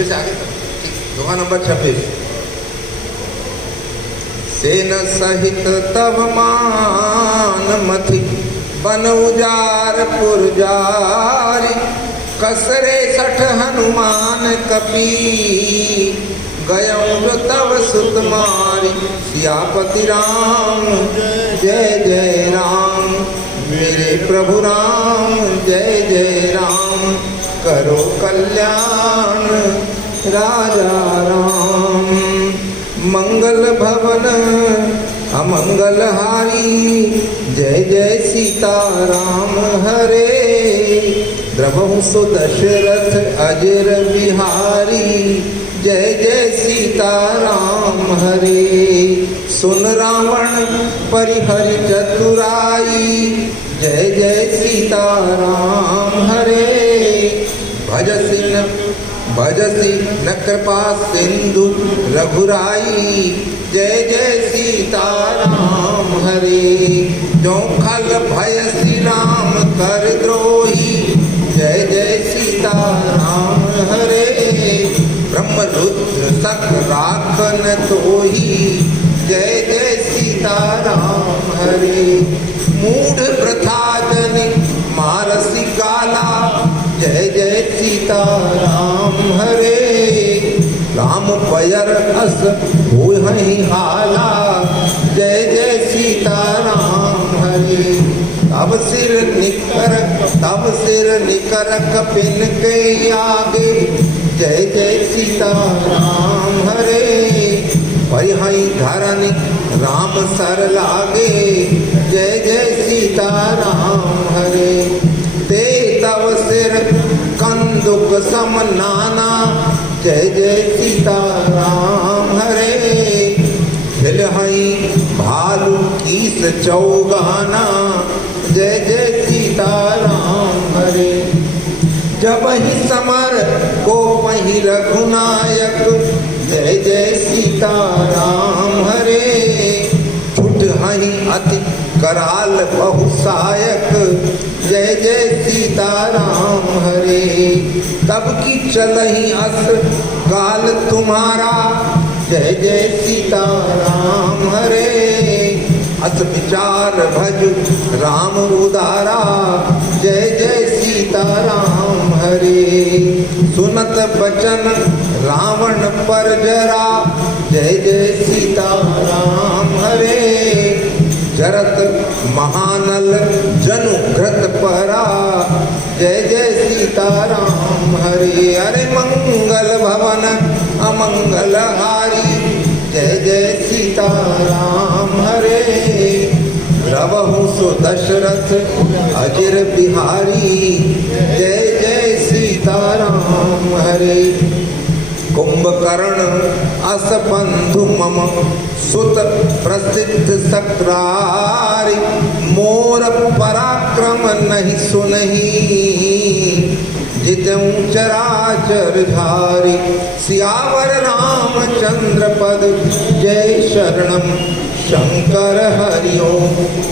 फिर से आगे दोहा नंबर 26। सेन सहित तब मान मथि बन उजार पुरजारी, कसरे 60 हनुमान कपी गयं जो तव सुत मारी। सियापति राम जय जय राम, मेरे प्रभु राम जय जय राम, करो कल्याण राजा राम। मंगल भवन अमंगल हारी, जय जय सीता राम हरे। द्रवहु सो दशरथ अजर बिहारी, जय जय सीता राम हरे। सुन रावण परिहरि चतुराई, जय जय सीता राम हरे। भजसी न कृपा सिंधु रघुराई, जय जय सीता राम हरे। जो खल भय श्री राम कर द्रोही, जय जय सीता राम हरे। ब्रह्म रुद्र सक राखन तोही, जय जय सीता राम हरे। मूढ़ प्रथा जन मारसी गाला, जय जय सीता राम हरे। राम पयर अस होहि हाला, जय जय सीता राम हरे। तब सिर निकर कपिन के आगे, जय जय सीता राम हरे। परिहई धरनी राम सर लागे, जय जय सीता राम हरे। ते तव सिर कंदुक सम नाना, जय जय सीता राम हरे। हिलहई भालू कीस चौगाना, जय जय सीता राम हरे। जब ही समर को वही रघुनायक, जय जय सीता राम हरे। छुट हई अति कराल बहुसायक, जय जय सीता राम हरे। तब की चलही अस गाल तुम्हारा, जय जय सीता राम हरे। अस विचार भज राम उदारा, जय जय सीता राम हरे। सुनत बचन रावण पर जरा, जय जय सीता राम हरे। जरत महानल जनु घृत परा, जय जय सीता राम हरे। अरे मंगल भवन अमंगल हारी, जय जय सीता राम हरे। रवहु सो दशरथ अजिर बिहारी, जय जय सीता राम हरे। कुंभकर्ण अस बंधु मम सुत प्रसिद्ध सक्रारी, मोर पराक्रम नहीं सुनही जितऊं चराचर धारी। सियावर रामचंद्र पद जय शरणम शंकर हरिओम,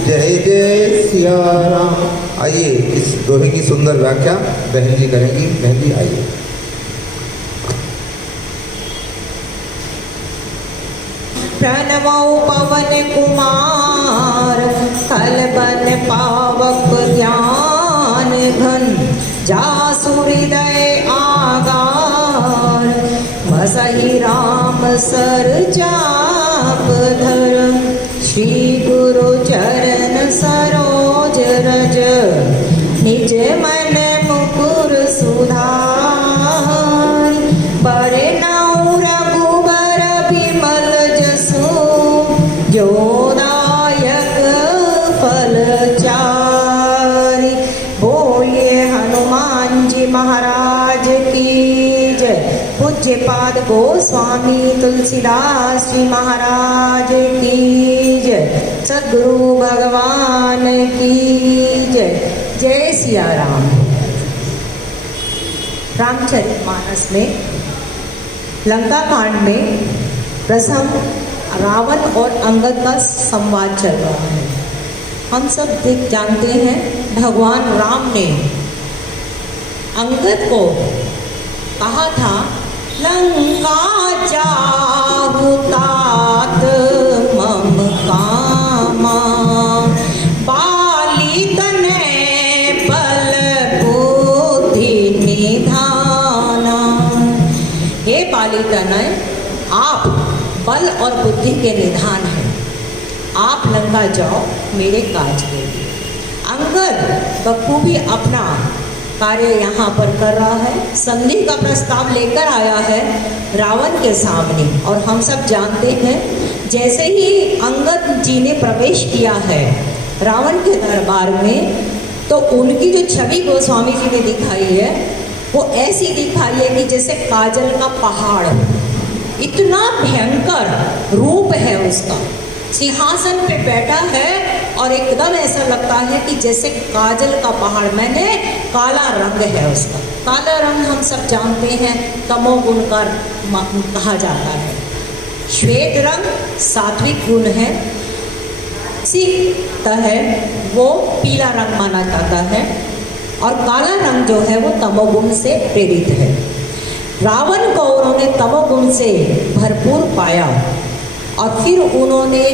जय जय सिया राम। आइए इस दोहे की सुंदर व्याख्या बहन जी करेंगी। बहन जी आइए। प्रणवौ पवन कुमार, कलबन पावक ध्यान घन। जासु हृदय आगार, बसहि राम सर चाप धर। श्री गुरु चरण सरोज रज, निज मन मुकुर सुधार। बरनउँ रघुबर बिमल जसु, जो दायक फल चारि। बोलिए हनुमान जी महाराज की जय। पूज्य पाद गोस्वामी तुलसीदास जी महाराज की जय। सद्गुरु भगवान की जय। जय सिया राम। रामचरितमानस में लंका कांड में प्रथम रावण और अंगद का संवाद चल रहा है। हम सब जानते हैं भगवान राम ने अंगद को कहा था लंका जाहु तात मम कामा, बाली तनय बल बुद्धि निधाना। हे बाली तनय, आप बल और बुद्धि के निधान हैं, आप लंका जाओ मेरे काज के लिए। अंगद बखूबी अपना कार्य यहाँ पर कर रहा है, संधि का प्रस्ताव लेकर आया है रावण के सामने। और हम सब जानते हैं जैसे ही अंगद जी ने प्रवेश किया है रावण के दरबार में, तो उनकी जो छवि गोस्वामी जी ने दिखाई है वो ऐसी दिखाई है कि जैसे काजल का पहाड़, इतना भयंकर रूप है उसका। सिंहासन पे बैठा है और एकदम ऐसा लगता है कि जैसे काजल का पहाड़, मैंने काला रंग है उसका। काला रंग हम सब जानते हैं तमोगुण का कहा जाता है, श्वेत रंग सात्विक गुण है, इसी तरह वो पीला रंग माना जाता है, और काला रंग जो है वो तमोगुण से प्रेरित है। रावण को उन्होंने तमोगुण से भरपूर पाया और फिर उन्होंने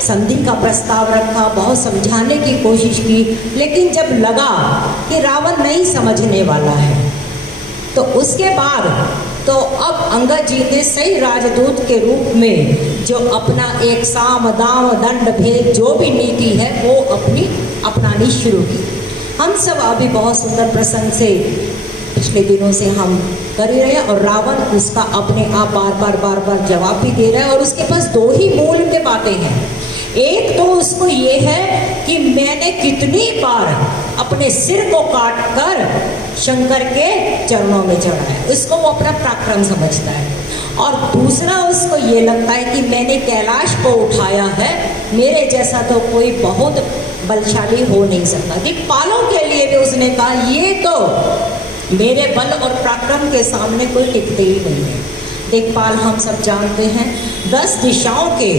संधि का प्रस्ताव रखा, बहुत समझाने की कोशिश की, लेकिन जब लगा कि रावण नहीं समझने वाला है तो उसके बाद तो अब अंगद जी ने सही राजदूत के रूप में जो अपना एक साम दाम दंड भेद जो भी नीति है वो अपनानी शुरू की। हम सब अभी बहुत सुंदर प्रसंग से पिछले दिनों से हम कर ही रहे हैं, और रावण उसका अपने आप बार बार जवाब भी दे रहा है। और उसके पास दो ही मूल के बातें हैं। एक तो उसको ये है कि मैंने कितनी बार अपने सिर को काट कर शंकर के चरणों में चढ़ाया, इसको वो अपना पराक्रम समझता है। और दूसरा उसको ये लगता है कि मैंने कैलाश को उठाया है, मेरे जैसा तो कोई बहुत बलशाली हो नहीं सकता। दिक्पालों के लिए भी उसने कहा ये तो मेरे बल और पराक्रम के सामने कोई टिकते ही नहीं है। दिक्पाल हम सब जानते हैं 10 दिशाओं के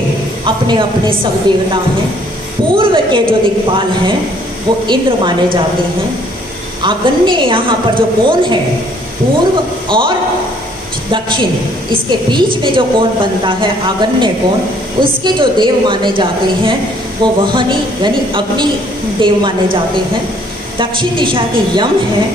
अपने अपने सब देवता हैं। पूर्व के जो दिक्पाल हैं वो इंद्र माने जाते हैं। आग्नेय यहाँ पर जो कोण है पूर्व और दक्षिण, इसके बीच में जो कोण बनता है आग्नेय कोण, उसके जो देव माने जाते हैं वो वहनी यानी अग्नि देव माने जाते हैं। दक्षिण दिशा के यम हैं,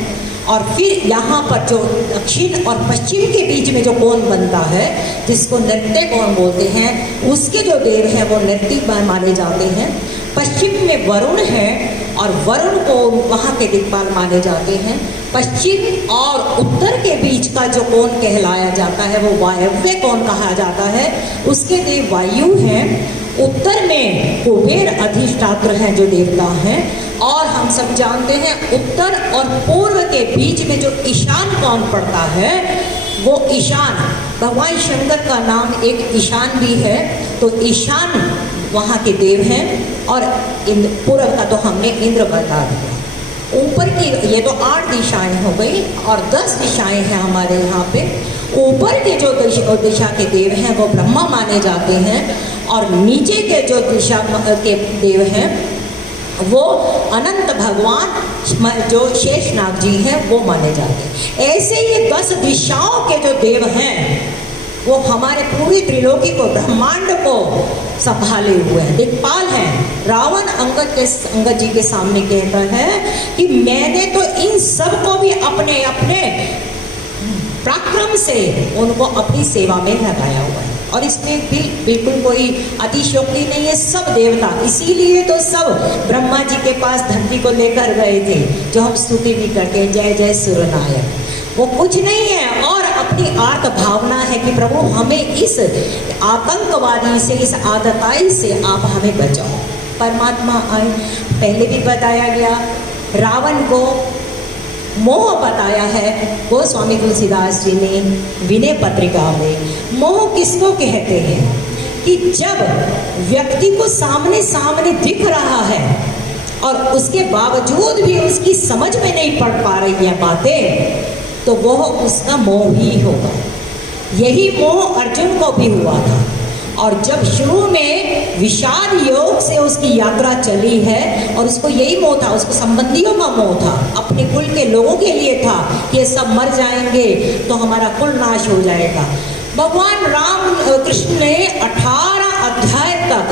और फिर यहाँ पर जो दक्षिण और पश्चिम के बीच में जो कोण बनता है जिसको नृत्य कोण बोलते हैं, उसके जो देव हैं वो नृत्य माने जाते हैं। पश्चिम में वरुण है और वरुण को वहाँ के दिक्पाल माने जाते हैं। पश्चिम और उत्तर के बीच का जो कोण कहलाया जाता है वो वायव्य कोण कहा जाता है, उसके देव वायु हैं। उत्तर में कुबेर अधिष्ठात्र हैं जो देवता हैं। और हम सब जानते हैं उत्तर और पूर्व के बीच में जो ईशान कोण पड़ता है वो ईशान, भगवान शंकर का नाम एक ईशान भी है, तो ईशान वहाँ के देव हैं। और पूर्व का तो हमने इंद्र बता दिया। ऊपर की ये तो 8 दिशाएं हो गई और 10 दिशाएं हैं हमारे यहाँ पे। ऊपर के जो दिशा के देव हैं वो ब्रह्मा माने जाते हैं, और नीचे के जो दिशा के देव हैं वो अनंत भगवान जो शेषनाग जी हैं वो माने जाते हैं। ऐसे ये 10 दिशाओं के जो देव हैं वो हमारे पूरी त्रिलोकी को, ब्रह्मांड को संभाले हुए हैं, दिक्पाल हैं। रावण अंगद जी के सामने कहता है कि मैंने तो इन सब को भी अपने अपने पराक्रम से उनको अपनी सेवा में लगाया हुआ है, और इसमें भी बिल्कुल कोई अतिशयोक्ति नहीं है। सब देवता, इसीलिए तो सब ब्रह्मा जी के पास धरती को लेकर गए थे, जो हम स्तुति भी करते हैं, जय जय सूर्यनारायण। वो कुछ नहीं है और अपनी आर्त भावना है कि प्रभु हमें इस आतंकवादी से, इस आतताई से आप हमें बचाओ। परमात्मा आए। पहले भी बताया गया रावण को मोह बताया है गोस्वामी तुलसीदास जी ने विनय पत्रिका में। मोह किसको कहते हैं कि जब व्यक्ति को सामने सामने दिख रहा है और उसके बावजूद भी उसकी समझ में नहीं पड़ पा रही है बातें, तो वह उसका मोह ही होगा। यही मोह अर्जुन को भी हुआ था। और जब शुरू में विषाद योग से उसकी यात्रा चली है और उसको यही मोह था, उसको संबंधियों का मोह था, अपने कुल के लोगों के लिए था कि ये सब मर जाएंगे तो हमारा कुल नाश हो जाएगा। भगवान राम कृष्ण ने 18 अध्याय तक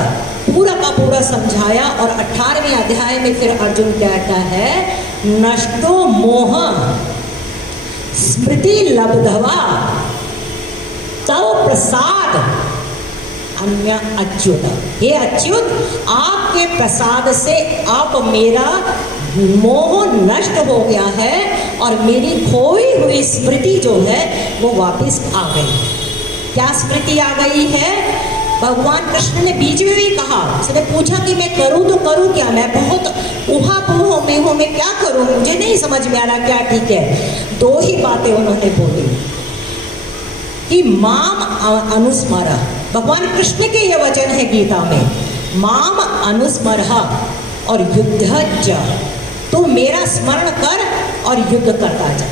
पूरा का पूरा समझाया और 18वें अध्याय में फिर अर्जुन कहता है, नष्टो मोह स्मृति लब्धवा तव प्रसाद अन्य अच्युत। हे अच्युत, आपके प्रसाद से आप मेरा मोह नष्ट हो गया है और मेरी खोई हुई स्मृति जो है वो वापस आ गई। क्या स्मृति आ गई है? भगवान कृष्ण ने बीच में भी कहा, उसने पूछा कि मैं करूं तो करूं क्या, मैं बहुत उहापोह में हूं, मैं क्या करूं, मुझे नहीं समझ में आ रहा क्या ठीक है। 2 ही बातें उन्होंने बोली कि माम अनुस्मर, भगवान कृष्ण के ये वचन है गीता में, माम अनुस्मर और युद्ध, तू मेरा स्मरण कर और युद्ध करता जा।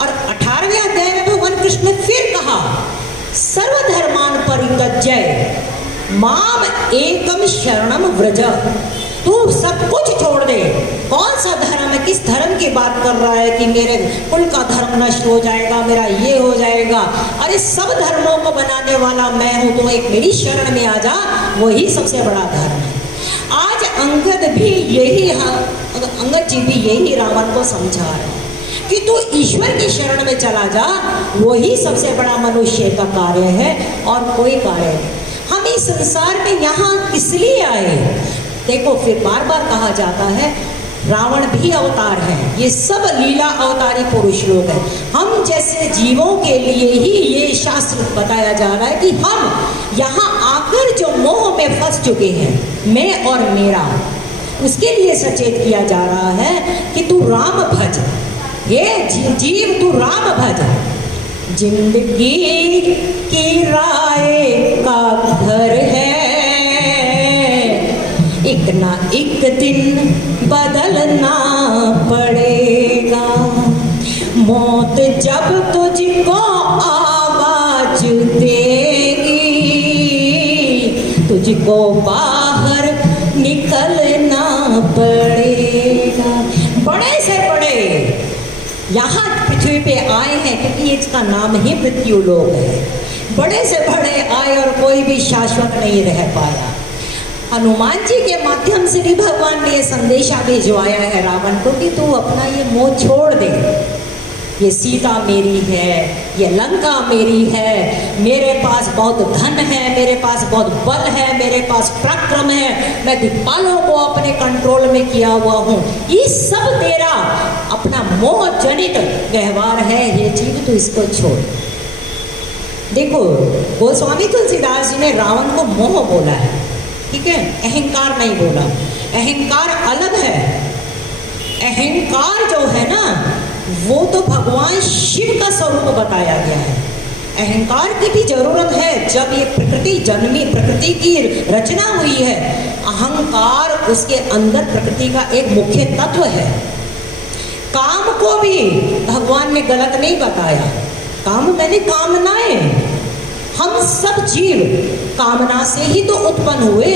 और 18वें अध्याय में भगवान कृष्ण ने फिर कहा, सर्वधर्मान परित्यज्य माम एकम शरणम व्रज, तू सब कुछ छोड़ दे। कौन सा धर्म है, किस धर्म की बात कर रहा है कि मेरे कुल का धर्म नष्ट हो जाएगा, मेरा ये हो जाएगा। अरे सब धर्मों को बनाने वाला मैं हूं, तो एक मेरी शरण में आ जा, वही सबसे बड़ा धर्म है। आज अंगद जी भी यही रावण को समझा रहे हैं कि तू ईश्वर की शरण में चला जा, वही सबसे बड़ा मनुष्य का कार्य है और कोई कार्य नहीं। हम इस संसार में यहाँ किस लिए आए? देखो, फिर बार बार कहा जाता है रावण भी अवतार है, ये सब लीला अवतारी पुरुष लोग हैं। हम जैसे जीवों के लिए ही ये शास्त्र बताया जा रहा है कि हम यहाँ आकर जो मोह में फंस चुके हैं, मैं और मेरा, उसके लिए सचेत किया जा रहा है कि तू राम भज, ये जीव तू राम भज। जिंदगी की राय का घर है, एक ना एक दिन बदलना पड़ेगा। मौत जब तुझको आवाज देगी, तुझको बाहर निकलना पड़ेगा। बड़े से बड़े यहाँ पृथ्वी पे आए हैं क्योंकि इसका नाम ही मृत्यु लोक है। बड़े से बड़े आए और कोई भी शाश्वत नहीं रह पाया। हनुमान जी के माध्यम से भी भगवान ने ये संदेशा भिजवाया है रावण को कि तू अपना ये मोह छोड़ दे। ये सीता मेरी है, ये लंका मेरी है, मेरे पास बहुत धन है, मेरे पास बहुत बल है, मेरे पास पराक्रम है, मैं दिक्पालों को अपने कंट्रोल में किया हुआ हूँ। ये सब तेरा अपना मोह जनित व्यवहार है, ये चीज तू इसको छोड़। देखो, गोस्वामी तुलसीदास जी ने रावण को मोह बोला है, ठीक है, अहंकार नहीं बोला। अहंकार अलग है। अहंकार जो है ना, वो तो भगवान शिव का स्वरूप बताया गया है। अहंकार की भी जरूरत है। जब ये प्रकृति जन्मी, प्रकृति की रचना हुई है, अहंकार उसके अंदर प्रकृति का एक मुख्य तत्व है। काम को भी भगवान ने गलत नहीं बताया। काम मैंने कामनाएं, हम सब जीव कामना से ही तो उत्पन्न हुए।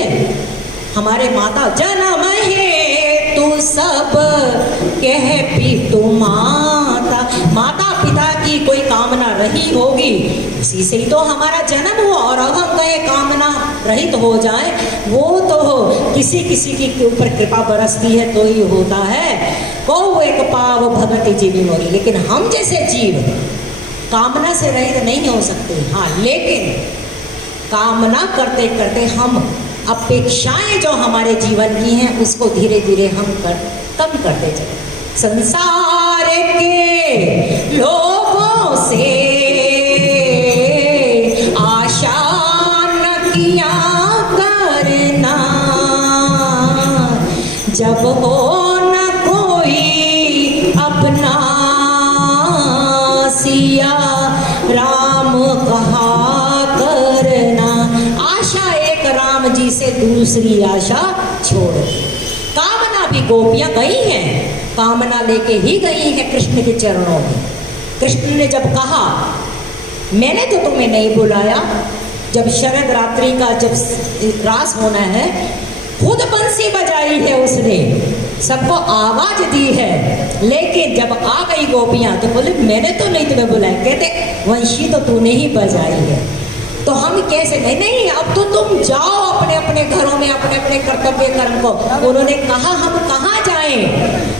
हमारे माता जन्म है तू सब कह भी तू माता, माता पिता की कोई कामना रही होगी, इसी से ही तो हमारा जन्म हुआ। और अब हम कहे कामना रहित हो जाए, वो तो किसी किसी के ऊपर कृपा बरसती है तो ही होता है। को एक पाव भगति जीवी मोरी, लेकिन हम जैसे जीव कामना से रहित नहीं हो सकते। हाँ, लेकिन कामना करते करते हम अपेक्षाएं जो हमारे जीवन की हैं उसको धीरे धीरे हम कम करते चले। संसार के लोगों से आशा न किया करना, जब हो न कोई अपना, सिया राम कहा करना। आशा एक राम जी से दूसरी आशा छोड़ दी। कामना भी गोपियां गई हैं, कामना लेके ही गई है कृष्ण के चरणों में। कृष्ण ने जब कहा मैंने तो तुम्हें नहीं बुलाया, जब शरद रात्रि का जब रास होना है, खुद बंसी बजाई है उसने, सबको आवाज दी है, लेकिन जब आ गई गोपियां तो बोले मैंने तो नहीं तुम्हें बुलाया। कहते वंशी तो तूने ही बजाई है, तो हम कैसे नहीं नहीं अब तो तुम जाओ अपने अपने घरों में अपने अपने कर्तव्य कर्म को। उन्होंने कहा हम कहाँ जाएं,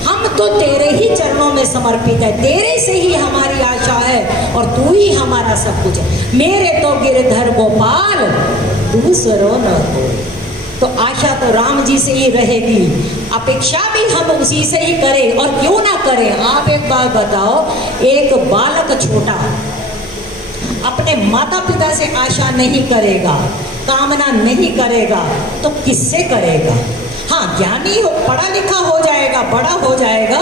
हम तो तेरे ही चरणों में समर्पित है, तेरे से ही हमारी आशा है और तू ही हमारा सब कुछ है। मेरे तो गिरधर गोपाल दूसरो न हो, तो आशा तो राम जी से ही रहेगी, अपेक्षा भी हम उसी से ही करें। और क्यों ना करें, आप एक बात बताओ, एक बालक छोटा अपने माता पिता से आशा नहीं करेगा, कामना नहीं करेगा, तो किससे करेगा? हाँ, ज्ञानी हो, पढ़ा लिखा हो जाएगा, बड़ा हो जाएगा,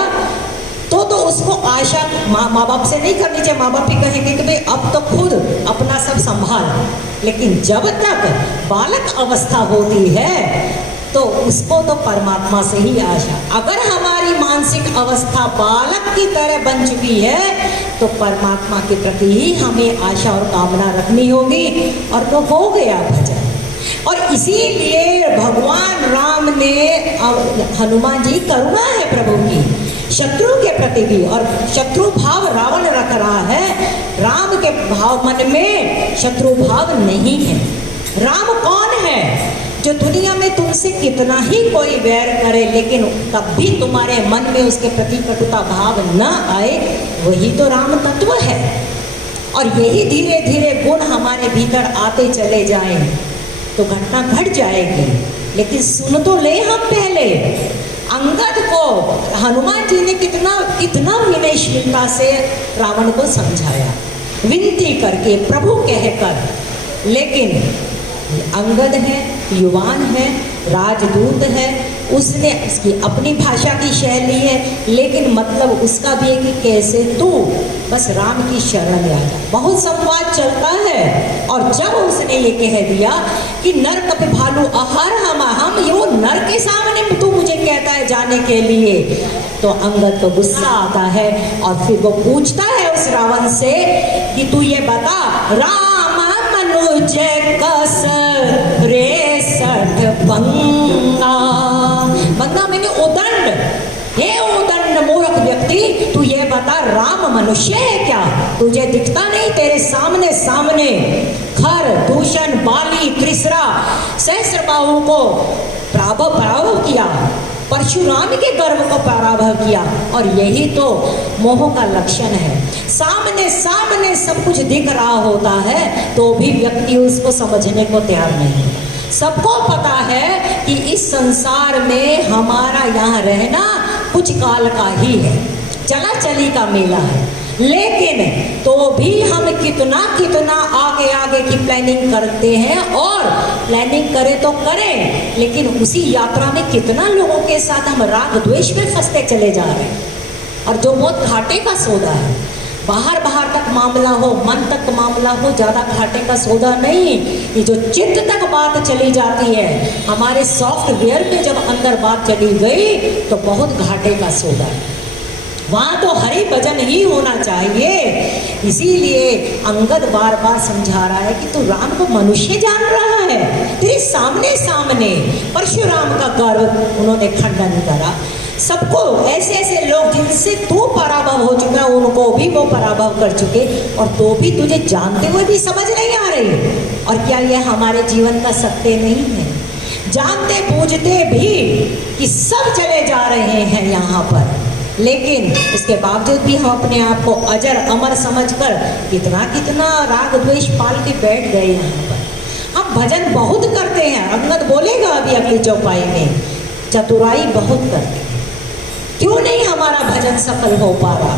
तो उसको आशा माँ बाप से नहीं करनी चाहिए। माँ बाप ही कहेंगे कि भाई अब तो खुद अपना सब संभाल, लेकिन जब तक बालक अवस्था होती है तो उसको तो परमात्मा से ही आशा। अगर हमारी मानसिक अवस्था बालक की तरह बन चुकी है तो परमात्मा के प्रति ही हमें आशा और कामना रखनी होगी, और तो हो गया भजन। और इसीलिए भगवान राम ने, हनुमान जी करुणा है प्रभु की शत्रु के प्रति भी, और शत्रु भाव रावण रख रहा है, राम के भाव मन में शत्रु भाव नहीं है। राम कौन है? जो दुनिया में तुमसे कितना ही कोई वैर करे लेकिन तब भी तुम्हारे मन में उसके प्रति कटुता भाव न आए, वही तो राम तत्व है। और यही धीरे धीरे गुण हमारे भीतर आते चले जाएं तो घटना घट जाएगी। लेकिन सुन तो ले हम पहले, अंगद को हनुमान जी ने कितना विनयशीलता से रावण को समझाया, विनती करके, प्रभु कहकर। लेकिन अंगद है, युवान है, राजदूत है, उसने उसकी अपनी भाषा की शैली है, लेकिन मतलब उसका भी है कि कैसे तू बस राम की शरण में आ जा। बहुत संवाद चलता है, और जब उसने ये कह दिया कि नर कप भालू आहार हम ये वो नर के सामने तू मुझे कहता है जाने के लिए, तो अंगद को गुस्सा आता है और फिर वो पूछता है उस रावण से कि तू ये बता, राम मनुज कस रे सठ बंगा, बंगा मैंने उदंड, हे उदंड मूर्ख व्यक्ति, तू ये बता राम मनुष्य है क्या? तुझे दिखता नहीं? तेरे सामने सामने खर, दूषण, बाली, त्रिसरा, सहस्रबाहु को पराभव किया, परशुराम के गर्व को पराभव किया, और यही तो मोह का लक्षण है। सामने सामने सब कुछ दिख रहा होता है तो भी व्यक्ति उसको समझने को तैयार नहीं। सबको पता है कि इस संसार में हमारा यहाँ रहना कुछ काल का ही है, चला चली का मेला है, लेकिन तो भी हम कितना कितना आगे आगे की प्लानिंग करते हैं, और प्लानिंग करें तो करें, लेकिन उसी यात्रा में कितना लोगों के साथ हम राग द्वेष में फंसते चले जा रहे हैं, और जो बहुत घाटे का सौदा है। बाहर तक मामला हो, मन तक मामला हो, ज़्यादा घाटे का सौदा नहीं। ये जो चित्त तक बात चली जाती है, हमारे सॉफ्टवेयर में जब अंदर बात चली गई तो बहुत घाटे का सौदा है। वहाँ तो हरि भजन ही होना चाहिए। इसीलिए अंगद बार बार समझा रहा है कि तू राम को मनुष्य जान रहा है, तेरे सामने सामने परशुराम का गर्व उन्होंने खंडन करा। सबको ऐसे ऐसे लोग जिनसे तू पराभव हो चुका है उनको भी वो पराभव कर चुके, और तो भी तुझे जानते हुए भी समझ नहीं आ रही। और क्या यह हमारे जीवन का सत्य नहीं है? जानते बूझते भी कि सब चले जा रहे हैं यहाँ पर, लेकिन उसके बावजूद भी हम अपने आप को अजर अमर समझकर कितना कितना राग द्वेष पाल के बैठ गए यहाँ पर। हम भजन बहुत करते हैं, अंगद बोलेगा अभी अगली चौपाई में, चतुराई बहुत करते हैं। क्यों नहीं हमारा भजन सफल हो पा रहा?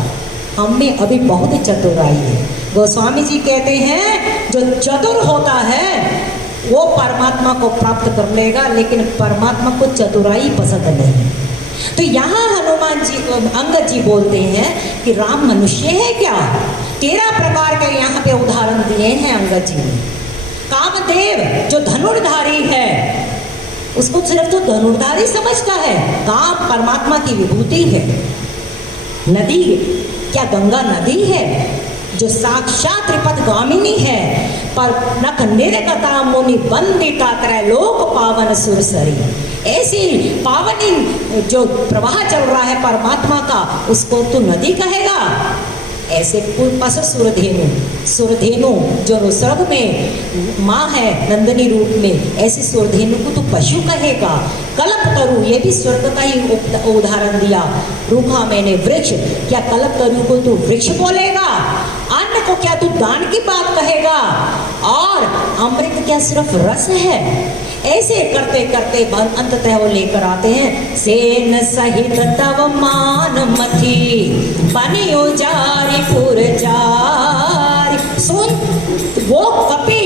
हम में अभी बहुत चतुराई है। गोस्वामी जी कहते हैं जो चतुर होता है वो परमात्मा को प्राप्त कर लेगा, लेकिन परमात्मा को चतुराई पसंद नहीं। तो यहाँ हनुमान जी, अंगद जी बोलते हैं कि राम मनुष्य है क्या? 13 प्रकार के यहाँ पे उदाहरण दिए हैं अंगद जी ने। कामदेव जो धनुर्धारी है, उसको सिर्फ तो धनुर्धारी समझता है, काम परमात्मा की विभूति है। नदी, क्या गंगा नदी है? जो साक्षात त्रिपदगामिनी है, पर नख निर्गता मुनि बंदिता त्रैलोक पावन सुरसरी। ऐसी पावनी जो प्रवाह चल रहा है परमात्मा का, उसको तू नदी कहेगा? ऐसे पस सुरधेनु जो स्वर्ग में माँ है नंदिनी रूप में, ऐसी सुरधेनु को तू पशु कहेगा? कल्प तरु, ये भी स्वर्ग का ही उदाहरण दिया। रूखा मैंने वृक्ष, क्या कल्प तरु को तू वृक्ष बोलेगा? अन्न को क्या तू दान की बात कहेगा? और अमृत क्या सिर्फ रस है? ऐसे करते करते अंततः वो लेकर आते हैं, सेन सहित तव मान मथी बनी उजारी पुरजारी। सुन, वो कपि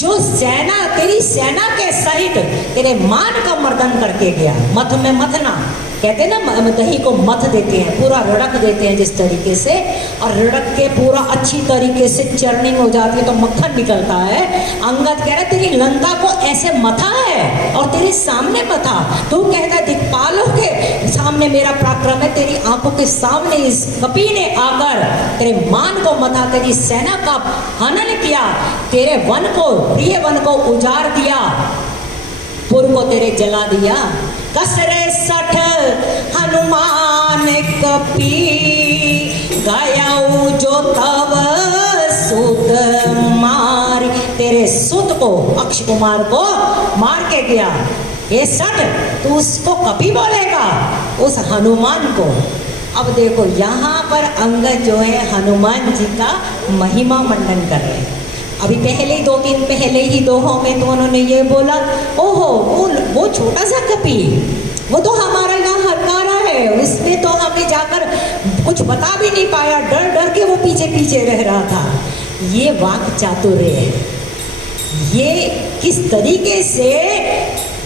जो सेना, तेरी सेना के सहित तेरे मान का मर्दन करके गया। मथ में मथना कहते हैं ना, दही को मथ देते हैं, पूरा रड़क देते हैं जिस तरीके से, और रड़क के पूरा अच्छी तरीके से चर्निंग हो जाती है तो मक्खन निकलता है। अंगद कह रहा तेरी लंका को ऐसे मथा है और तेरे सामने मथा। तू कहता है दिक्पालों के सामने मेरा पराक्रम है, तेरी आंखों के सामने इस कपि ने आकर तेरे मान को मथा, तेरी सेना का हनन किया, तेरे वन को, प्रिय वन को उजाड़ दिया, पुर को तेरे जला दिया। कसरे सठ हनुमान कपि गयाऊ जो तव सुत मार। तेरे सुत को, अक्ष कुमार को मार के गया। ये सठ, तू उसको कपि बोलेगा? उस हनुमान को। अब देखो यहाँ पर अंगद जो है हनुमान जी का महिमा मंडन कर रहे हैं। अभी पहले ही 2 दिन पहले ही दोहों में तो उन्होंने ये बोला, ओहो वो छोटा सा कपि, वो तो हमारा यहाँ हरकारा है, उसमें तो हमें जाकर कुछ बता भी नहीं पाया, डर डर के वो पीछे पीछे रह रहा था। ये वाक चातुर्य है। ये किस तरीके से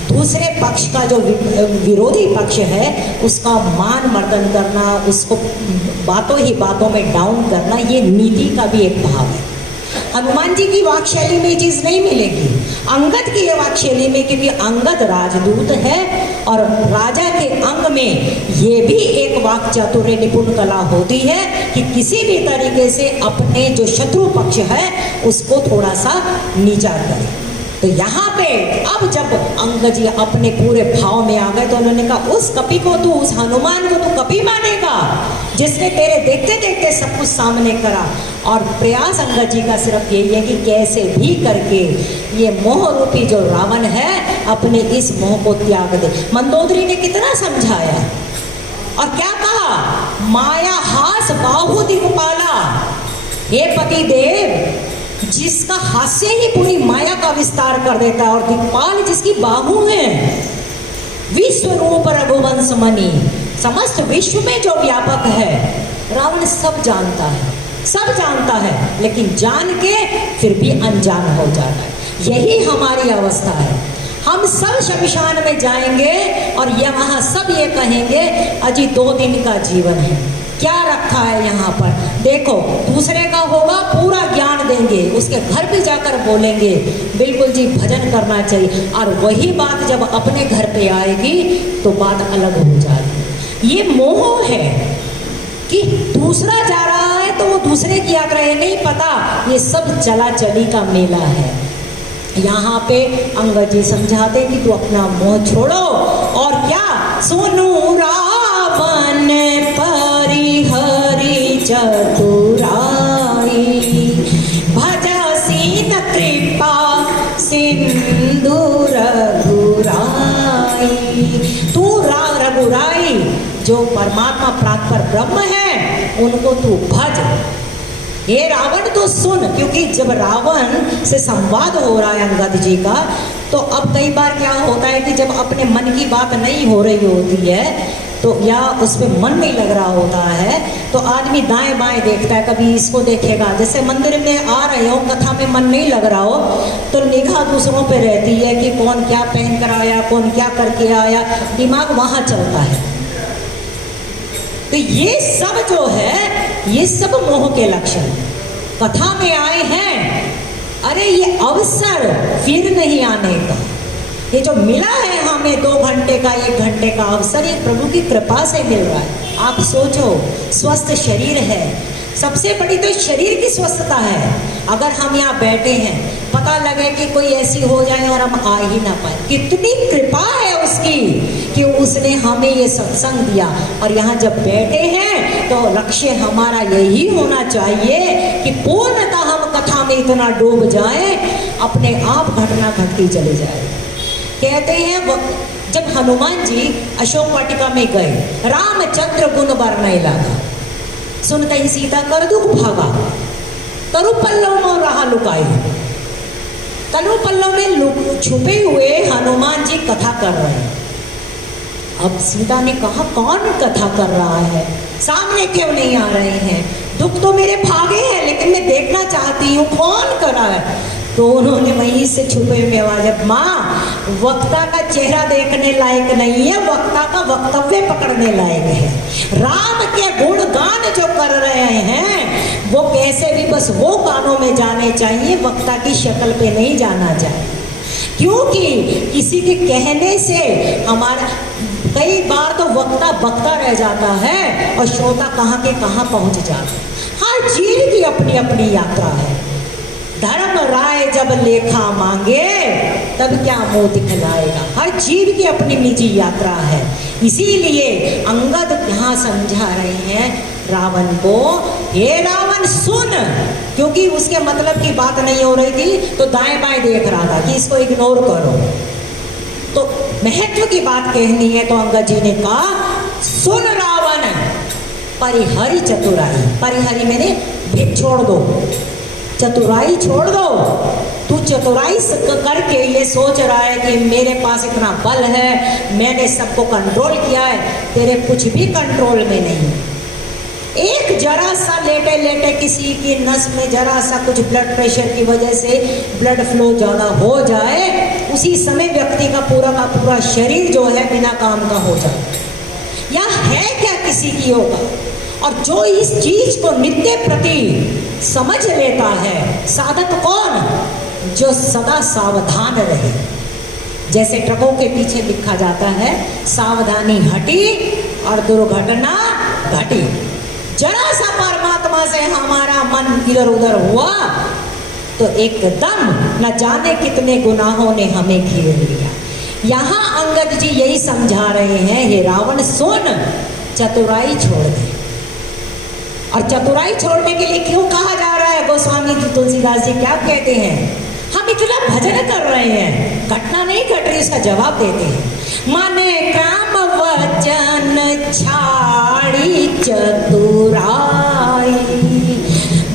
दूसरे पक्ष का जो विरोधी पक्ष है उसका मान मर्दन करना, उसको बातों ही बातों में डाउन करना, ये नीति का भी एक भाव है। हनुमान जी की वाक्शैली में ये चीज नहीं मिलेगी, अंगद की वाक्शैली में, क्योंकि अंगद राजदूत है और राजा के अंग में ये भी एक वाक चातुर्य निपुण कला होती है कि किसी भी तरीके से अपने जो शत्रु पक्ष है उसको थोड़ा सा नीचा करे। तो यहाँ पे अब जब अंगद जी अपने पूरे भाव में आ गए तो उन्होंने कहा, उस कपि को तू, उस हनुमान को तू कपि मानेगा जिसने तेरे देखते देखते सब कुछ सामने करा। और प्रयास अंगद जी का सिर्फ यही है कि कैसे भी करके ये मोह रूपी जो रावण है अपने इस मोह को त्याग दे। मंदोदरी ने कितना समझाया और क्या कहा, माया हास बाहु दिक्पाला, हे पति देव जिसका हास्य ही पूरी माया का विस्तार कर देता है, और दिक्पाल जिसकी बाहु है, विश्व रूप रघुवंश मणि, समस्त विश्व में जो व्यापक है। रावण सब जानता है, सब जानता है, लेकिन जान के फिर भी अनजान हो जाता है। यही हमारी अवस्था है। हम सब शमशान में जाएंगे और ये वहाँ सब ये कहेंगे, अजी 2 दिन का जीवन है, क्या रखा है यहाँ पर, देखो। दूसरे का होगा पूरा ज्ञान देंगे, उसके घर भी जाकर बोलेंगे बिल्कुल जी भजन करना चाहिए, और वही बात जब अपने घर पे आएगी तो बात अलग हो जाएगी। ये मोह है कि दूसरा जा रहा है तो वो दूसरे की यात्रा है, नहीं पता ये सब चला चली का मेला है। यहाँ पे अंगद जी समझाते कि तू अपना मोह छोड़ो, और क्या सुनु रावण परिहरि चतुराई, भजसी न कृपा सिंधु रघुराई। तू रघुराई जो परमात्मा प्राप्त ब्रह्म है उनको तू भज। ये रावण तो सुन, क्योंकि जब रावण से संवाद हो रहा है अंगद जी का, तो अब कई बार क्या होता है कि जब अपने मन की बात नहीं हो रही होती है तो या उस पर मन नहीं लग रहा होता है तो आदमी दाएं बाएं देखता है, कभी इसको देखेगा। जैसे मंदिर में आ रहे हो, कथा में मन नहीं लग रहा हो तो निगाह दूसरों पे रहती है कि कौन क्या पहन कर आया, कौन क्या करके आया, दिमाग वहाँ चलता है। तो ये सब जो है ये सब मोह के लक्षण। कथा में आए हैं, अरे ये अवसर फिर नहीं आने का, ये जो मिला है हमें 2 घंटे का 1 घंटे का अवसर, ये प्रभु की कृपा से मिल रहा है। आप सोचो, स्वस्थ शरीर है, सबसे बड़ी तो शरीर की स्वस्थता है। अगर हम यहाँ बैठे हैं, पता लगे कि कोई ऐसी हो जाए और हम आ ही ना पाए, कितनी कृपा है उसकी कि उसने हमें ये सत्संग दिया। और यहाँ जब बैठे हैं तो लक्ष्य हमारा यही होना चाहिए कि पूर्णतः हम कथा में इतना डूब जाएं, अपने आप घटना घटती चली जाए। कहते हैं जब हनुमान जी अशोक वाटिका में गए, रामचंद्र गुण बरनय लागा, सुनते ही सीता कर दुख भागा, तरु पल्लव में रहा लुकाई। तरु पल्लव में छुपे हुए हनुमान जी कथा कर रहे हैं। अब सीता ने कहा कौन कथा कर रहा है, सामने क्यों नहीं आ रहे हैं? दुख तो मेरे भागे हैं लेकिन मैं देखना चाहती हूँ कौन कर रहा है। तो उन्होंने वहीं से छुपे में आवाज, माँ वक्ता का चेहरा देखने लायक नहीं है, वक्ता का वक्तव्य पकड़ने लायक है। राम के गुणगान जो कर रहे हैं वो कैसे भी बस वो गानों में जाने चाहिए, वक्ता की शक्ल पे नहीं जाना चाहिए। क्योंकि किसी के कहने से हमारा कई बार तो वक्ता बकता रह जाता है और श्रोता कहाँ के कहाँ पहुँच जाता है। हर जीव की अपनी अपनी यात्रा है। धर्म राय जब लेखा मांगे तब क्या मुंह दिखलाएगा। हर जीव की अपनी निजी यात्रा है। इसीलिए अंगद यहाँ समझा रहे हैं रावण को, हे रावण सुन, क्योंकि उसके मतलब की बात नहीं हो रही थी तो दाएं बाएं देख रहा था कि इसको इग्नोर करो। तो महत्व की बात कहनी है तो अंगद जी ने कहा सुन रावण, परिहरि चतुराई, परिहरि मैंने छोड़ दो, चतुराई छोड़ दो। तू चतुराई करके ये सोच रहा है कि मेरे पास इतना बल है, मैंने सबको कंट्रोल किया है, तेरे कुछ भी कंट्रोल में नहीं। एक जरा सा लेटे लेटे किसी की नस में जरा सा कुछ ब्लड प्रेशर की वजह से ब्लड फ्लो ज़्यादा हो जाए, उसी समय व्यक्ति का पूरा शरीर जो है बिना काम का हो जाए। या है क्या किसी की होगा। और जो इस चीज को नित्य प्रति समझ लेता है, साधक कौन? जो सदा सावधान रहे। जैसे ट्रकों के पीछे लिखा जाता है सावधानी हटी और दुर्घटना घटी। जरा सा परमात्मा से हमारा मन इधर उधर हुआ तो एकदम न जाने कितने गुनाहों ने हमें घेर लिया। यहाँ अंगद जी यही समझा रहे हैं, हे रावण सुन, चतुराई छोड़ दे। और चतुराई छोड़ने के लिए क्यों कहा जा रहा है? गोस्वामी तुलसीदास जी क्या कहते हैं? हम इतना भजन कर रहे हैं, घटना नहीं घट रही, इसका जवाब देते हैं। माने काम वचन छाड़ी चतुराई,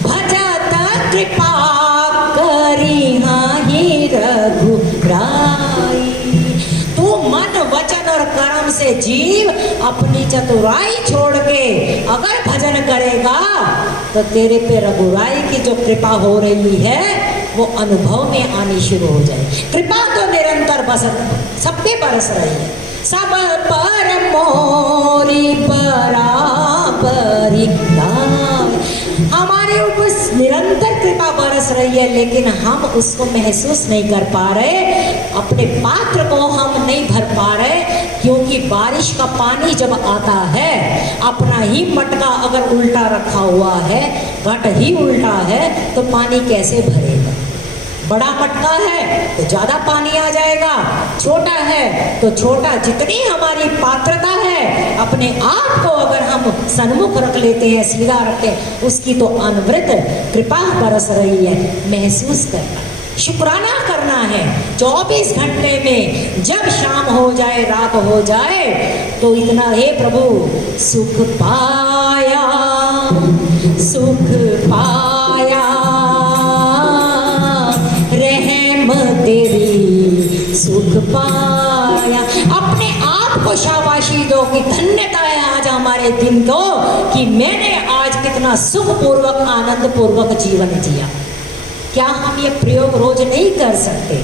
भजत कृपा करी हाहि रघुराई। तू मन वचन और कर्म से जीव अपनी चतुराई छोड़ के अगर भजन करेगा तो तेरे पे रघुराई की जो कृपा हो रही है वो अनुभव में आनी शुरू हो जाए। कृपा तो निरंतर सब पे बरस रही है, सब पर मोरी बराबरी हमारे ऊपर निरंतर कृपा बरस रही है, लेकिन हम उसको महसूस नहीं कर पा रहे, अपने पात्र को हम नहीं भर पा रहे। क्योंकि बारिश का पानी जब आता है, अपना ही मटका अगर उल्टा रखा हुआ है, घट ही उल्टा है, तो पानी कैसे भरेगा? बड़ा मटका है तो ज़्यादा पानी आ जाएगा, छोटा है तो छोटा। जितनी हमारी पात्रता है अपने आप को अगर हम सन्मुख रख लेते हैं, सीधा रखते हैं, उसकी तो अनवरत कृपा बरस रही है। महसूस करना, शुक्राना करना है। 24 घंटे में जब शाम हो जाए, रात हो जाए, तो इतना हे प्रभु सुख पाया, सुख पाया, रहम तेरी सुख पाया। अपने आप को शाबाशी दो कि धन्यता है आज हमारे दिन को कि मैंने आज कितना सुखपूर्वक आनंद पूर्वक जीवन जिया। क्या हम ये प्रयोग रोज नहीं कर सकते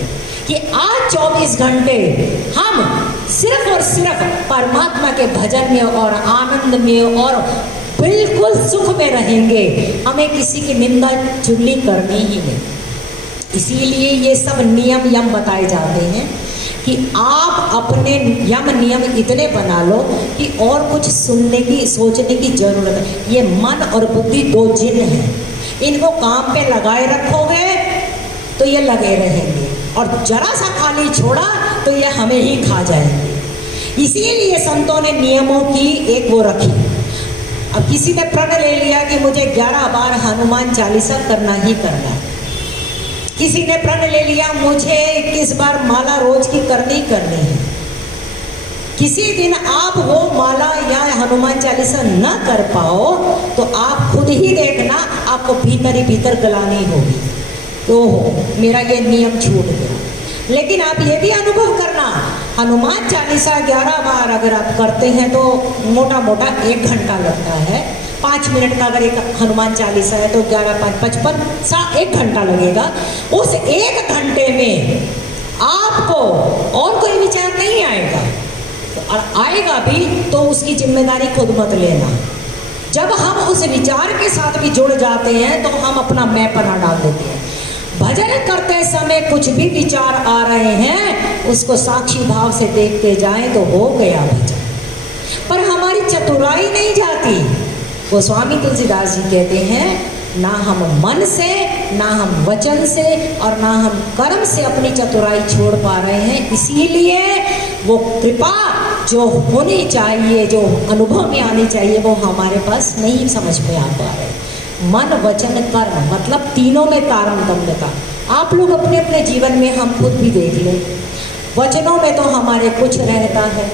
कि आज 24 घंटे हम सिर्फ और सिर्फ परमात्मा के भजन में और आनंद में और बिल्कुल सुख में रहेंगे, हमें किसी की निंदा चुगली करनी ही नहीं। इसीलिए ये सब नियम यम बताए जाते हैं कि आप अपने यम नियम इतने बना लो कि और कुछ सुनने की सोचने की जरूरत है। ये मन और बुद्धि दो जिन हैं, इनको काम पे लगाए रखोगे तो ये लगे रहेंगे, और जरा सा खाली छोड़ा तो ये हमें ही खा जाएंगे। इसीलिए संतों ने नियमों की एक वो रखी। अब किसी ने प्रण ले लिया कि मुझे 11 बार हनुमान चालीसा करना ही करना है, किसी ने प्रण ले लिया मुझे 21 बार माला रोज की करनी करनी है। किसी दिन आप वो माला या हनुमान चालीसा न कर पाओ तो आप खुद ही देखना, आपको भीतर ही भीतर गलानी होगी, तो मेरा ये नियम छूट गया। लेकिन आप ये भी अनुभव करना, हनुमान चालीसा 11 बार अगर आप करते हैं तो मोटा मोटा 1 घंटा लगता है। 5 मिनट का अगर एक हनुमान चालीसा है तो 11 5 55 1 घंटा लगेगा। उस 1 घंटे में आपको और कोई विचार नहीं आएगा, और आएगा भी तो उसकी जिम्मेदारी खुद मत लेना। जब हम उस विचार के साथ भी जुड़ जाते हैं तो हम अपना मैं पना डाल देते हैं। भजन करते समय कुछ भी विचार आ रहे हैं, उसको साक्षी भाव से देखते जाएं तो हो गया भजन। पर हमारी चतुराई नहीं जाती। गोस्वामी तुलसीदास जी कहते हैं, ना हम मन से, ना हम वचन से, और ना हम कर्म से अपनी चतुराई छोड़ पा रहे हैं। इसीलिए वो कृपा जो होनी चाहिए, जो अनुभव में आनी चाहिए, वो हमारे पास नहीं समझ में आ पा रहे। मन वचन कर्म मतलब तीनों में तारतम्यता। आप लोग अपने अपने जीवन में हम खुद भी देख लें, वचनों में तो हमारे कुछ रहता है,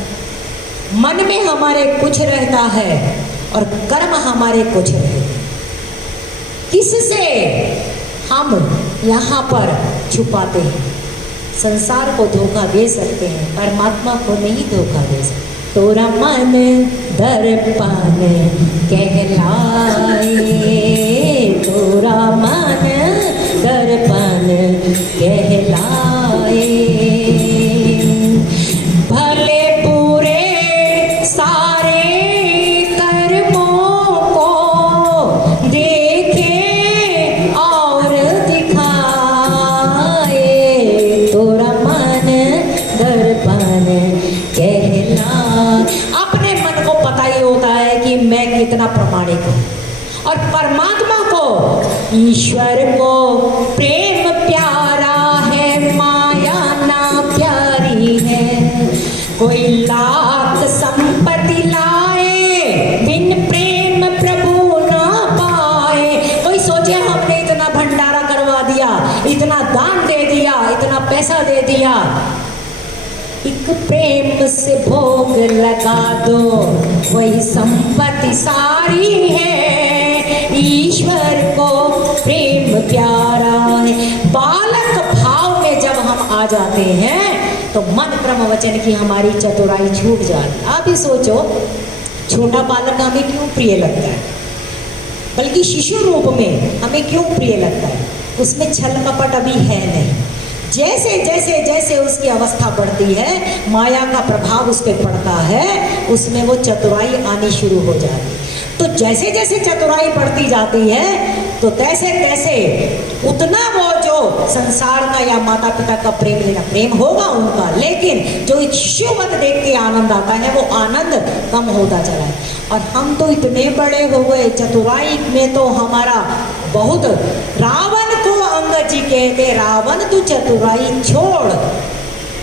मन में हमारे कुछ रहता है, और कर्म हमारे कुछ रहते हैं। किससे हम यहाँ पर छुपाते हैं? संसार को धोखा दे सकते हैं, परमात्मा को नहीं धोखा दे सकते। तोरा मन दर्पण कहलाए, तोरा मन दर्पण कहलाए, भले पूरे सारे कर्मों को देखे और दिखाए, तोरा मन दर्पण कहलाए। अपने मन को पता ही होता है कि मैं कितना प्रामाणिक हूँ, और परमात्मा को, ईश्वर को प्रेम प्यारा है, माया ना प्यारी है। कोई लाख संपत्ति लाए, बिन प्रेम प्रभु ना पाए। कोई सोचे हमने इतना भंडारा करवा दिया, इतना दान दे दिया, इतना पैसा दे दिया, एक प्रेम से भोग लगा दो, वही संपत्ति सारी है। ईश्वर को प्रेम प्यारा है। बालक भाव में जब हम आ जाते हैं तो मन क्रम वचन की हमारी चतुराई छूट जाती। आप ही सोचो, छोटा बालक हमें क्यों प्रिय लगता है, बल्कि शिशु रूप में हमें क्यों प्रिय लगता है? उसमें छल कपट अभी है नहीं। जैसे जैसे जैसे उसकी अवस्था बढ़ती है, माया का प्रभाव उस पर पड़ता है, उसमें वो चतुराई आनी शुरू हो जाती है। तो जैसे जैसे चतुराई बढ़ती जाती है तो तैसे तैसे उतना वो जो संसार का या माता पिता का प्रेम लेना, प्रेम होगा उनका, लेकिन जो शिशुवत देख के आनंद आता है वो आनंद कम होता चला है। और हम तो इतने बड़े हो गए, चतुराई में तो हमारा बहुत। रावण को अंगद जी कहते, रावण तू चतुराई छोड़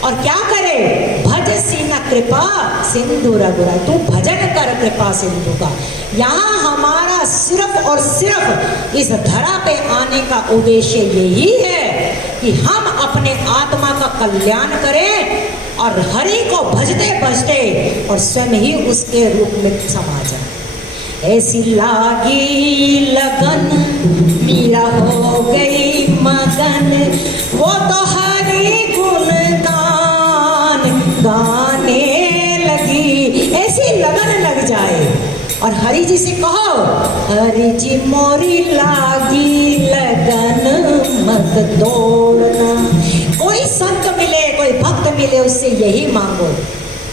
और क्या करे, भज सीना कृपा सिंधु रघुराई, तू भजन कर कृपा सिंधु का। यहाँ हमारा सिर्फ और सिर्फ इस धरा पे आने का उद्देश्य यही है कि हम अपने आत्मा का कल्याण करें और हरि को भजते भजते और स्वयं ही उसके रूप में समा जाए। ऐसी लागी लगन मीरा हो गई मगन, वो तो हरि गुण गाने लगी। ऐसी लगन लग जाए और हरि जी से कहो, हरि जी मोरी लागी लगन मत तोड़ना। कोई संत मिले, कोई भक्त मिले, उससे यही मांगो,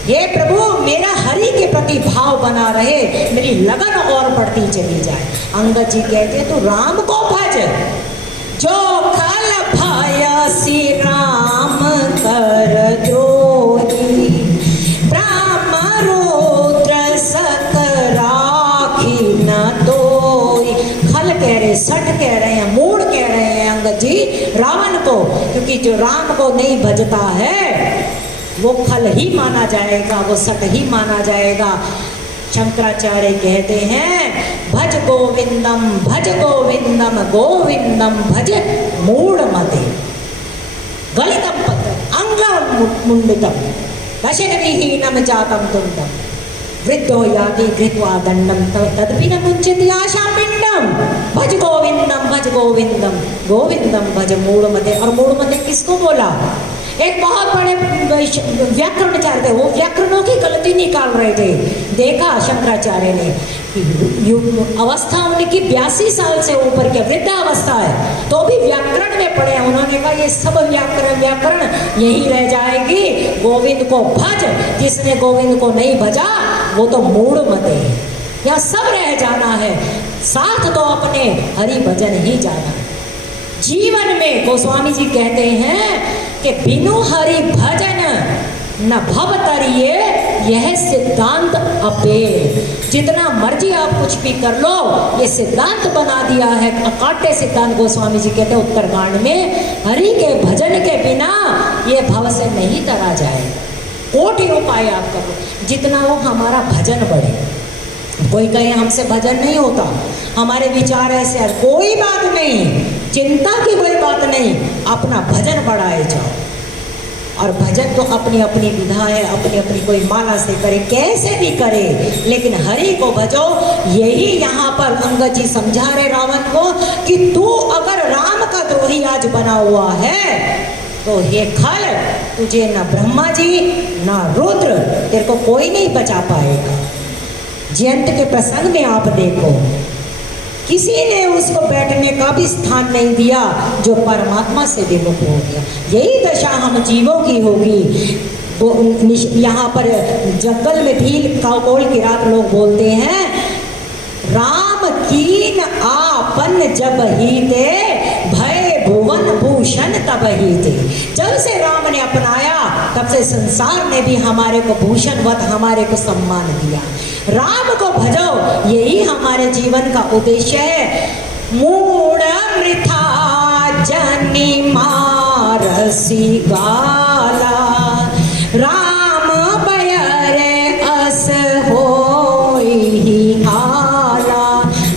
हे प्रभु मेरा हरि के प्रति भाव बना रहे, मेरी लगन और बढ़ती चली जाए। अंगद जी कहते तू राम को भज, जो खल भय सी राम कर दो। सठ कह रहे हैं, मूढ़ कह रहे हैं अंगद जी रावण को, क्योंकि जो राम को नहीं भजता है वो खल ही माना जाएगा, वो सट ही माना जाएगा। शंकराचार्य कहते हैं भज गोविंदम गोविंदम भज मूढ़ मते गलितम पत्रम अंग मुंडितम दशन विहीनम जातम तुंडम वृद्धो याति कृत्वा दंडम तदपि न मुंचति आशा पिंडम भज गोविंदम गोविंदम भज मूढ़ मते। और मूढ़ मते किसको बोला? एक बहुत बड़े व्याकरणाचार्य थे, वो व्याकरणों की गलती निकाल रहे थे। देखा शंकराचार्य ने अवस्था उनकी 82 साल से ऊपर की वृद्धावस्था है, तो भी व्याकरण में पढ़े। उन्होंने कहा ये सब व्याकरण यही रह जाएगी, गोविंद को भज, जिसने गोविंद को नहीं भजा वो तो मूढ़ मते है। यहाँ सब रह जाना है, साथ तो अपने हरि भजन ही जाना है। जीवन में गोस्वामी जी कहते हैं कि बिनु हरि भजन न भव तरिए, यह सिद्धांत अपे। जितना मर्जी आप कुछ भी कर लो, ये सिद्धांत बना दिया है, अकाट्य सिद्धांत गोस्वामी जी कहते हैं उत्तरकांड में, हरि के भजन के बिना ये भव से नहीं तरा जाए। कोटि उपाय आप करो, जितना वो हमारा भजन बढ़े। कोई कहे हमसे भजन नहीं होता, हमारे विचार ऐसे है, कोई बात नहीं, चिंता की कोई बात नहीं, अपना भजन बढ़ाए जाओ। और भजन तो अपनी अपनी विधा है, अपनी अपनी कोई माला से करे, कैसे भी करे, लेकिन हरि को भजो। यही यहाँ पर अंगद जी समझा रहे रावण को कि तू अगर राम का द्रोही आज बना हुआ है तो हे खल, तुझे न ब्रह्मा जी न रुद्र, तेरे को कोई नहीं बचा पाएगा। जयंत के प्रसंग में आप देखो, किसी ने उसको बैठने का भी स्थान नहीं दिया जो परमात्मा से विमुख हो गया। यही दशा हम जीवों की होगी। वो यहाँ पर जंगल में भील काकोल की रात लोग बोलते हैं, राम कीन आपन जब ही ते भय भुवन भूषण तब ही थे। जब से राम ने अपनाया तब से संसार ने भी हमारे को भूषणवत हमारे को सम्मान दिया। राम को भजो, यही हमारे जीवन का उद्देश्य है। मूढ़ मृथा जनि मारसी गाला, राम बयरे अस होई हाला।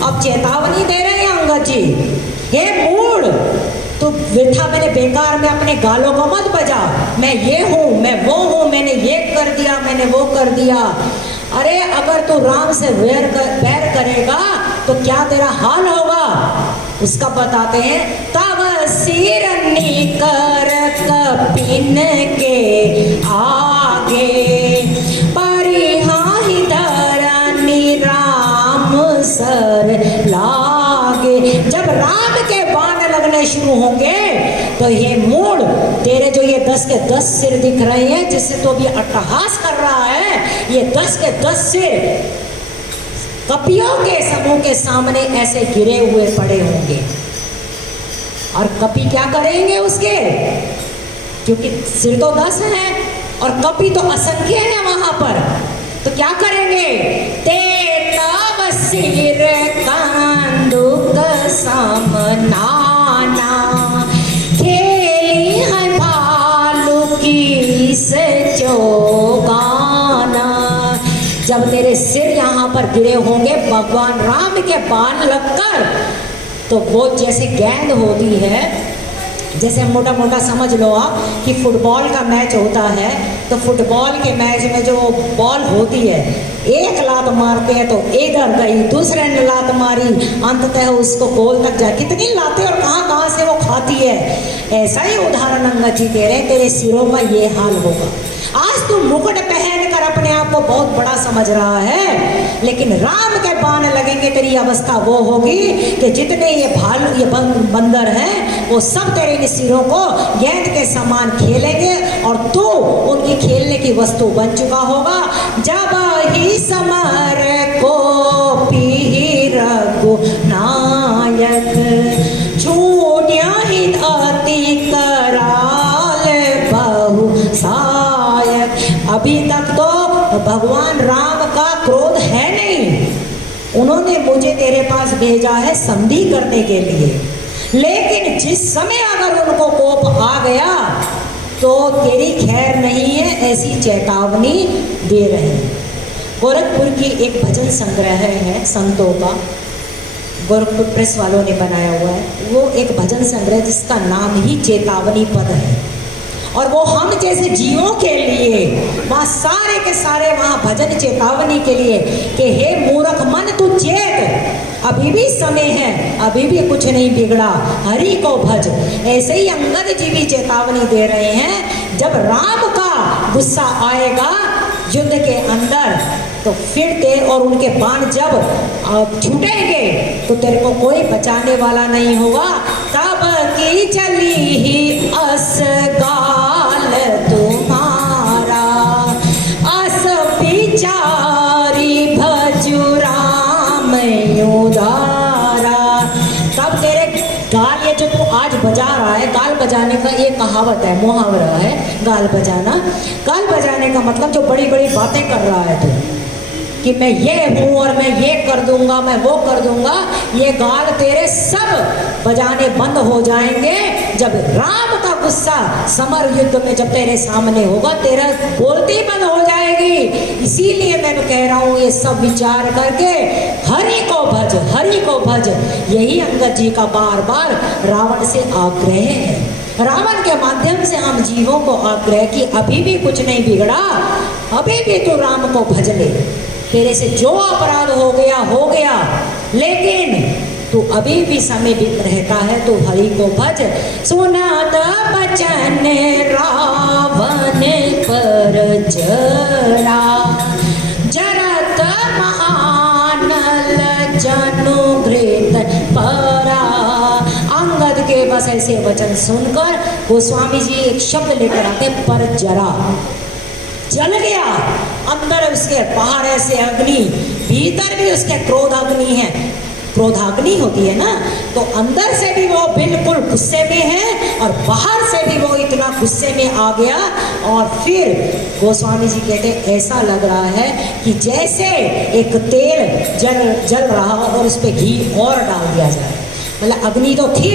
अब चेतावनी दे रहे हैं अंगद जी, हे मूढ़, तो वृथा मैंने बेकार में अपने गालों को मत बजा, मैं ये हूँ, मैं वो हूँ, मैंने ये कर दिया, मैंने वो कर दिया। अरे अगर तू राम से बैर करेगा तो क्या तेरा हाल होगा, उसका बताते हैं। तब सिर निकर कपिन के आगे, परिहाहि धरनी राम सर लागे। जब राम के बाण लगने शुरू होंगे तो ये मूढ़, तेरे जो ये 10 के 10 सिर दिख रहे हैं जिससे तो अभी अट्टहास कर रहा है, ये 10 के 10 सिर कपियों के समूह के सामने ऐसे गिरे हुए पड़े होंगे। और कपि क्या करेंगे उसके, क्योंकि सिर तो 10 हैं और कपि तो असंख्य है वहां पर, तो क्या करेंगे। ते तब सिर कांदुक समनाना, खेली है भालू की से चौगाना। जब तेरे सिर यहाँ पर गिरे होंगे भगवान राम के बाण लगकर, तो वो जैसे गेंद होती है, जैसे मोटा मोटा समझ लो आप कि फुटबॉल का मैच होता है, तो फुटबॉल के मैच में जो बॉल होती है, एक लात मारते हैं तो इधर गई, दूसरे ने लात मारी, अंततः उसको गोल तक जाए। कितनी लाते और कहाँ कहाँ से वो खाती है। ऐसा ही उदाहरण अंगद जी दे रहे हैं, तेरे सिरों का ये हाल होगा। आज तू मुकुट पहनकर अपने आप को बहुत बड़ा समझ रहा है, लेकिन राम के बाण लगेंगे तेरी अवस्था वो होगी कि जितने ये भालू ये बंदर हैं वो सब तेरे सिरों को गेंद के समान खेलेंगे और तू उनकी खेलने की वस्तु बन चुका होगा। जब ही समर को पी रघु नायक, छूटिया ही अति कराल बहु सायक। अभी तक तो भगवान राम का क्रोध है नहीं, उन्होंने मुझे तेरे पास भेजा है संधि करने के लिए। लेकिन जिस समय अगर उनको कोप आ गया तो तेरी खैर नहीं है, ऐसी चेतावनी दे रहे हैं। गोरखपुर की एक भजन संग्रह है संतों का, गोरखपुर प्रेस वालों ने बनाया हुआ है। वो एक भजन संग्रह जिसका नाम ही चेतावनी पद है, और वो हम जैसे जीवों के लिए वहाँ सारे के सारे वहाँ भजन चेतावनी के लिए कि हे मूर्ख मन तू चेत, अभी भी समय है, अभी भी कुछ नहीं बिगड़ा, हरि को भज। ऐसे ही अंगद जी भी चेतावनी दे रहे हैं, जब राम का गुस्सा आएगा युद्ध के अंदर तो फिर तेरे और उनके बाण जब छूटेंगे तो तेरे को कोई बचाने वाला नहीं होगा। तब की चली ही असगाल तुम्हारा, अस बिचारी भजु राम उदारा। तब तेरे गाल, ये जो तू आज बजा रहा है, गाल बजाने का ये कहावत है, मुहावरा है गाल बजाना। गाल बजाने का मतलब जो बड़ी बड़ी बातें कर रहा है तू, कि मैं ये हूँ और मैं ये कर दूंगा, मैं वो कर दूंगा, ये गाल तेरे सब बजाने बंद हो जाएंगे जब राम का गुस्सा समर युद्ध में जब तेरे सामने होगा, तेरा बोलती बंद हो जाएगी। इसीलिए मैं कह रहा हूँ ये सब विचार करके हरि को भज, हरि को भज। यही अंगद जी का बार बार रावण से आग्रह है। रावण के माध्यम से हम जीवों को आग्रह कि अभी भी कुछ नहीं बिगड़ा, अभी भी तू राम को भज ले। तेरे से जो अपराध हो गया, लेकिन तू अभी भी समय भी रहता है, तू हरि को भज। सुनत बचन रावण पर जरा, जरत मानल जनुगृत परा। अंगद के बस ऐसे वचन सुनकर गोस्वामी जी एक शब्द लेकर आते, पर जरा, जल गया अंदर उसके, बाहर ऐसे अग्नि, भीतर भी उसके क्रोधाग्नि है, क्रोधाग्नि होती है ना, तो अंदर से भी वो बिल्कुल गुस्से में है और बाहर से भी वो इतना गुस्से में आ गया। और फिर गोस्वामी जी कहते ऐसा लग रहा है कि जैसे एक तेल जल रहा हो और उस पर घी और डाल दिया जाए। मतलब अग्नि तो थी,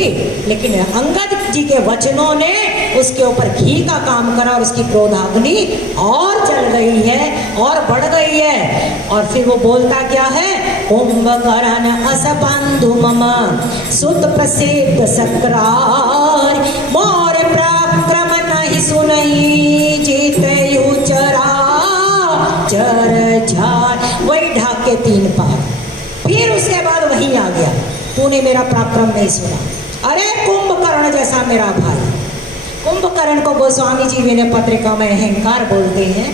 लेकिन अंगद जी के वचनों ने उसके ऊपर घी का काम करा और उसकी क्रोधाग्नि और जल गई है और बढ़ गई है। और फिर वो बोलता क्या है, कुंभकर्ण अस बंधु मम सुत प्रसिद्ध सक्रार, मोर पराक्रम नहीं सुनई जीतयु चरा चर झार। वही ढाक के 3 पार, फिर उसके बाद वही आ गया, तूने मेरा पराक्रम नहीं सुना। अरे कुंभकर्ण जैसा मेरा भाई, कुंभकर्ण को गोस्वामी जी विनय पत्रिका में अहंकार बोलते हैं।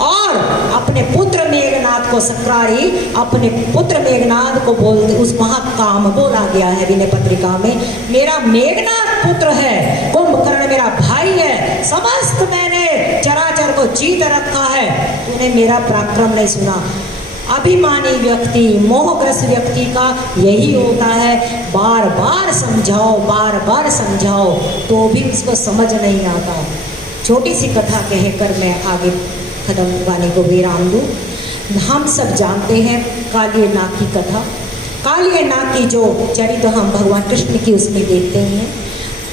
और अपने पुत्र मेघनाथ को सक्रारी, अपने पुत्र मेघनाथ को बोलते, उस महाकाम बोला गया है विनय पत्रिका में, मेरा मेघनाथ पुत्र है, कुंभकर्ण मेरा भाई है, समस्त मैंने चराचर को जीत रखा है, तूने मेरा पराक्रम नहीं सुना। अभिमानी व्यक्ति, मोहग्रस्त व्यक्ति का यही होता है, बार बार समझाओ तो भी उसको समझ नहीं आता। छोटी सी कथा कहकर मैं आगे खत्म वाले को विराम दूँ। हम सब जानते हैं कालिय नाग की कथा। कालिय नाग की जो चरित्र हम भगवान कृष्ण की उसमें देखते हैं,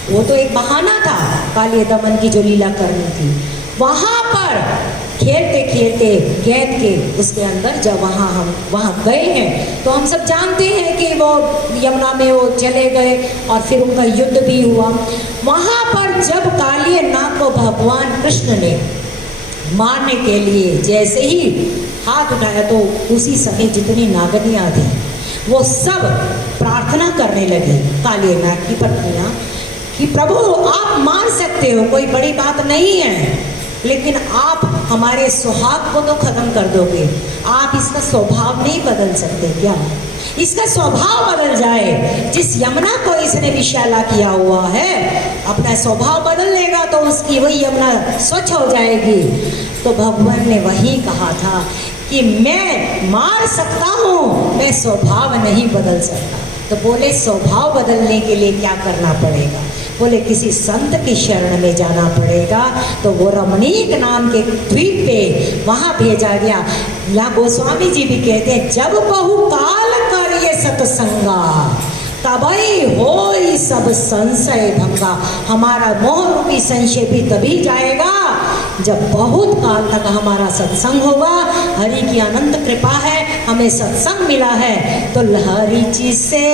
वो तो एक बहाना था कालिय दमन की जो लीला करनी थी। वहाँ पर खेलते खेलते गैत के उसके अंदर जब हम वहाँ गए हैं तो हम सब जानते हैं कि वो यमुना में वो चले गए और फिर उनका युद्ध भी हुआ। वहाँ पर जब कालिय नाग को भगवान कृष्ण ने मारने के लिए जैसे ही हाथ उठाया तो उसी समय जितनी नागनियाँ थी वो सब प्रार्थना करने लगी कालिय नाग की पत्नियाँ कि प्रभु आप मार सकते हो, कोई बड़ी बात नहीं है, लेकिन आप हमारे सुहाग को तो खत्म कर दोगे, आप इसका स्वभाव नहीं बदल सकते क्या? इसका स्वभाव बदल जाए। जिस यमुना को इसने विषैला किया हुआ है, अपना स्वभाव बदल लेगा तो उसकी वही यमुना स्वच्छ हो जाएगी। तो भगवान ने वही कहा था कि मैं मार सकता हूँ, मैं स्वभाव नहीं बदल सकता। तो बोले स्वभाव बदलने के लिए क्या करना पड़ेगा? बोले किसी संत की शरण में जाना पड़ेगा। तो वो रमणीक नाम के द्वीप पे वहाँ भेजा गया। यहाँ गोस्वामी जी भी कहते हैं जब बहुकाल कर ये सतसंगा, तबई होई सब संशय भंगा। हमारा मोह रूपी संशय भी तभी जाएगा जब बहुत काल तक हमारा सत्संग होगा। हरि की अनंत कृपा है, हमें सत्संग मिला है तो हरि जी से